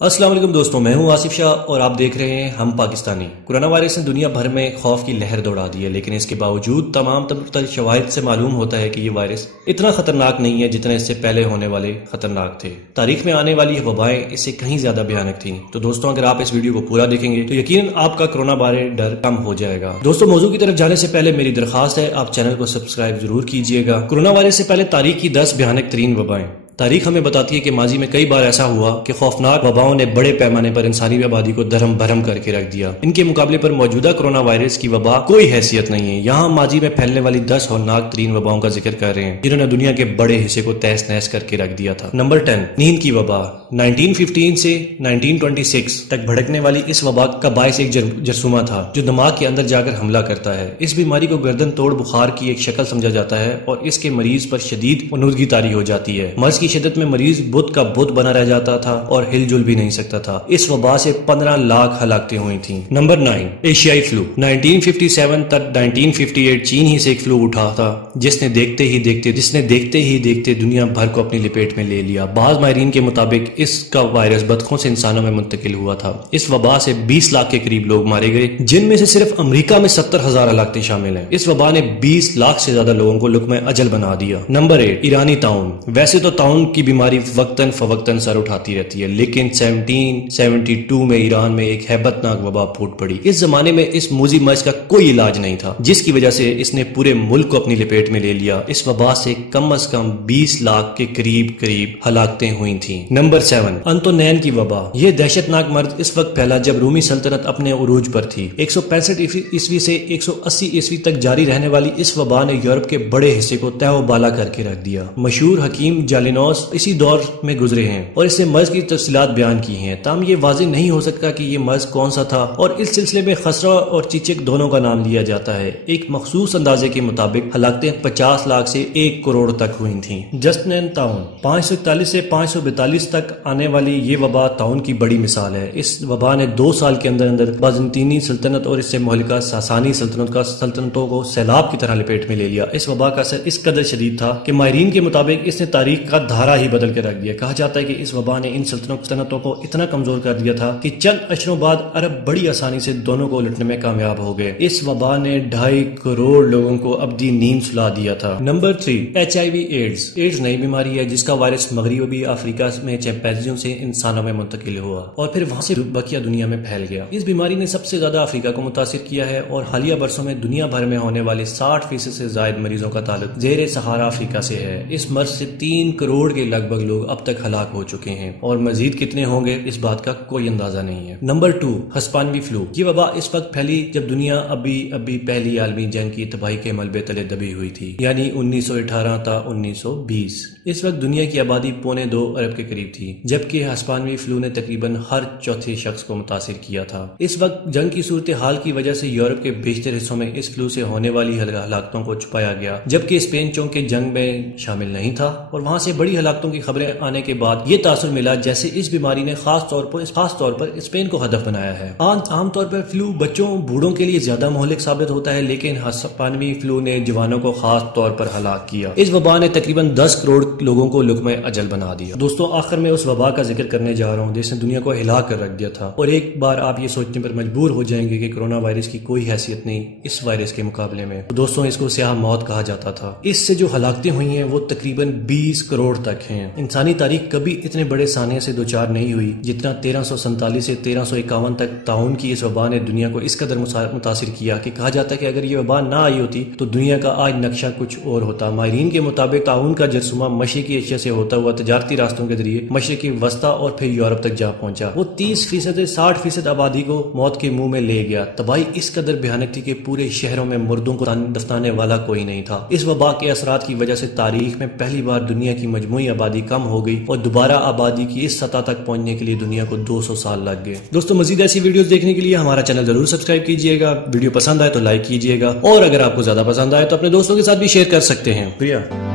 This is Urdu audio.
السلام علیکم دوستوں، میں ہوں آصف شاہ اور آپ دیکھ رہے ہیں ہم پاکستانی۔ کورونا وائرس نے دنیا بھر میں خوف کی لہر دوڑا دی ہے، لیکن اس کے باوجود تمام شواہد سے معلوم ہوتا ہے کہ یہ وائرس اتنا خطرناک نہیں ہے جتنا اس سے پہلے ہونے والے خطرناک تھے۔ تاریخ میں آنے والی وبائیں اس سے کہیں زیادہ بھیانک تھیں۔ تو دوستوں، اگر آپ اس ویڈیو کو پورا دیکھیں گے تو یقیناً آپ کا کورونا بارے ڈر کم ہو جائے گا۔ دوستوں، موضوع کی طرف جانے سے پہلے میری درخواست ہے آپ چینل کو سبسکرائب ضرور کیجئے گا۔ کورونا وائرس سے پہلے تاریخ کی 10 بھیانک ترین وبائیں۔ تاریخ ہمیں بتاتی ہے کہ ماضی میں کئی بار ایسا ہوا کہ خوفناک وباؤں نے بڑے پیمانے پر انسانی آبادی کو درہم بھرم کر کے رکھ دیا۔ ان کے مقابلے پر موجودہ کورونا وائرس کی وبا کوئی حیثیت نہیں ہے۔ یہاں ماضی میں پھیلنے والی 10 ہولناک ترین وباؤں کا ذکر کر رہے ہیں جنہوں نے دنیا کے بڑے حصے کو تہس نہس کر کے رکھ دیا تھا۔ نمبر 10، نیند کی وبا۔ 1915 سے 1926 تک بھڑکنے والی اس وبا کا باعث ایک جرثومہ تھا جو دماغ کے اندر جا کر حملہ کرتا ہے۔ اس بیماری کو گردن توڑ بخار کی ایک شکل سمجھا جاتا ہے اور اس کے مریض پر شدید غنودگی طاری ہو جاتی ہے۔ مرض کی شدت میں مریض بت کا بت بنا رہ جاتا تھا اور ہل جل بھی نہیں سکتا تھا۔ اس وبا سے 15 لاکھ ہلاکتیں ہوئی تھیں۔ نمبر 9، ایشیائی فلو۔ 1957 تک 1958 چین ہی سے ایک فلو اٹھا تھا جس نے دیکھتے ہی دیکھتے دنیا بھر کو اپنی لپیٹ میں لے لیا۔ بعض ماہرین کے مطابق اس کا وائرس بطخوں سے انسانوں میں منتقل ہوا تھا۔ اس وبا سے 20 لاکھ کے قریب لوگ مارے گئے، جن میں سے صرف امریکہ میں 70,000 ہلاکتیں شامل ہیں۔ اس وبا نے 20 لاکھ سے زیادہ لوگوں کو لقمہ اجل بنا دیا۔ نمبر 8، ایرانی طاعون۔ ویسے تو طاعون کی بیماری وقتاً فوقتاً سر اٹھاتی رہتی ہے، لیکن 1772 میں ایران میں ایک ہیبت ناک وبا پھوٹ پڑی۔ اس زمانے میں اس موذی مرض کا کوئی علاج نہیں تھا، جس کی وجہ سے اس نے پورے ملک کو اپنی لپیٹ میں لے لیا۔ اس وبا سے کم از کم 20 لاکھ کے قریب ہلاکتیں ہوئی تھیں۔ نمبر 7، انتونین کی وبا۔ یہ دہشت ناک مرض اس وقت پھیلا جب رومی سلطنت اپنے عروج پر تھی۔ 165 عیسوی سے 180 عیسوی تک جاری رہنے والی اس وبا نے یورپ کے بڑے حصے کو تہ و بالا کر کے رکھ دیا۔ مشہور حکیم جالینوس اسی دور میں گزرے ہیں اور اس نے مرض کی تفصیلات بیان کی ہیں، تاہم یہ واضح نہیں ہو سکتا کہ یہ مرض کون سا تھا، اور اس سلسلے میں خسرہ اور چیچک دونوں کا نام لیا جاتا ہے۔ ایک مخصوص اندازے کے مطابق ہلاکتیں 50 لاکھ سے 1 کروڑ تک ہوئی تھیں۔ جسٹنین طاعون۔ 541 سے 542 تک آنے والی یہ وبا طاعون کی بڑی مثال ہے۔ اس وبا نے 2 سال کے اندر بازنطینی سلطنت اور اس سے مہلکہ ساسانی سلطنتوں کو سیلاب کی طرح لپیٹ میں لے لیا۔ اس وبا کا اثر اس قدر شدید تھا کہ ماہرین کے مطابق اس نے تاریخ کا دھارا ہی بدل کے رکھ دیا۔ کہا جاتا ہے کہ اس وبا نے ان سلطنتوں کو اتنا کمزور کر دیا تھا کہ چند اشروں بعد عرب بڑی آسانی سے دونوں کو الٹنے میں کامیاب ہو گئے۔ اس وبا نے 2.5 کروڑ لوگوں کو ابدی نیند سلا دیا تھا۔ Number 3، HIV AIDS. ایڈز نئی بیماری ہے جس کا وائرس مغربی افریقہ میں چمپینزیوں سے انسانوں میں منتقل ہوا اور پھر وہاں سے بقیہ دنیا میں پھیل گیا۔ اس بیماری نے سب سے زیادہ افریقہ کو متاثر کیا ہے اور حالیہ برسوں میں دنیا بھر میں ہونے والے 60% سے زائد مریضوں کا تعلق زیر صحارا افریقہ سے ہے۔ اس مرض سے 3 کروڑ کے لگ بھگ لوگ اب تک ہلاک ہو چکے ہیں اور مزید کتنے ہوں گے اس بات کا کوئی اندازہ نہیں ہے۔ نمبر 2، ہسپانوی فلو۔ یہ وبا اس وقت پھیلی جب دنیا ابھی پہلی عالمی جنگ کی تباہی کے ملبے تلے دبی ہوئی تھی، یعنی 1918 تا 1920۔ اس وقت دنیا کی آبادی 1.25 ارب کے قریب تھی، جبکہ ہسپانوی فلو نے تقریباً ہر چوتھے شخص کو متاثر کیا تھا۔ اس وقت جنگ کی صورتحال کی وجہ سے یورپ کے بیشتر حصوں میں اس فلو سے ہونے والی ہلاکتوں کو چھپایا گیا، جبکہ اسپین چونکہ جنگ میں شامل نہیں تھا اور وہاں سے بڑی ہلاکتوں کی خبریں آنے کے بعد یہ تاثر ملا جیسے اس بیماری نے خاص طور پر اسپین کو ہدف بنایا ہے۔ عام طور پر فلو بچوں بوڑھوں کے لیے زیادہ مہلک ثابت ہوتا ہے، لیکن ہسپانوی فلو نے جوانوں کو خاص طور پر ہلاک کیا۔ اس وبا نے تقریباً 10 کروڑ لوگوں کو لقمہ اجل بنا دیا۔ دوستوں، آخر میں اس وبا کا ذکر کرنے جا رہا ہوں جس نے دنیا کو ہلا کر رکھ دیا تھا، اور ایک بار آپ یہ سوچنے پر مجبور ہو جائیں گے کہ کورونا وائرس کی کوئی حیثیت نہیں اس وائرس کے مقابلے میں۔ دوستوں، اس کو سیاہ موت کہا جاتا تھا۔ اس سے جو ہلاکتیں ہوئی ہیں وہ تقریباً 20 کروڑ تک ہیں۔ انسانی تاریخ کبھی اتنے بڑے سانحے سے دوچار نہیں ہوئی جتنا 1347 سے 1351 تک طاعون کی اس وبا نے دنیا کو اس قدر متاثر کیا کہ کہا جاتا ہے کہ اگر یہ وبا نہ آئی ہوتی تو دنیا کا آج نقشہ کچھ اور ہوتا۔ ماہرین کے مطابق طاعون کا جرثومہ مشرقی ایشیا سے ہوتا ہوا تجارتی راستوں کے ذریعے مشرقی وسطی اور پھر یورپ تک جا پہنچا۔ وہ 30% سے 60% آبادی کو موت کے منہ میں لے گیا۔ تباہی اس قدر بھیانک تھی کہ پورے شہروں میں مردوں کو دفنانے والا کوئی نہیں تھا۔ اس وبا کے اثرات کی وجہ سے تاریخ میں پہلی بار دنیا کی مجموعی آبادی کم ہو گئی اور دوبارہ آبادی کی اس سطح تک پہنچنے کے لیے دنیا کو 200 سال لگ گئے۔ دوستوں، مزید ایسی ویڈیوز دیکھنے کے لیے ہمارا چینل ضرور سبسکرائب کیجئے گا۔ ویڈیو پسند آئے تو لائک کیجئے گا، اور اگر آپ کو زیادہ پسند آئے تو اپنے دوستوں کے ساتھ بھی شیئر کر سکتے ہیں۔ شکریہ۔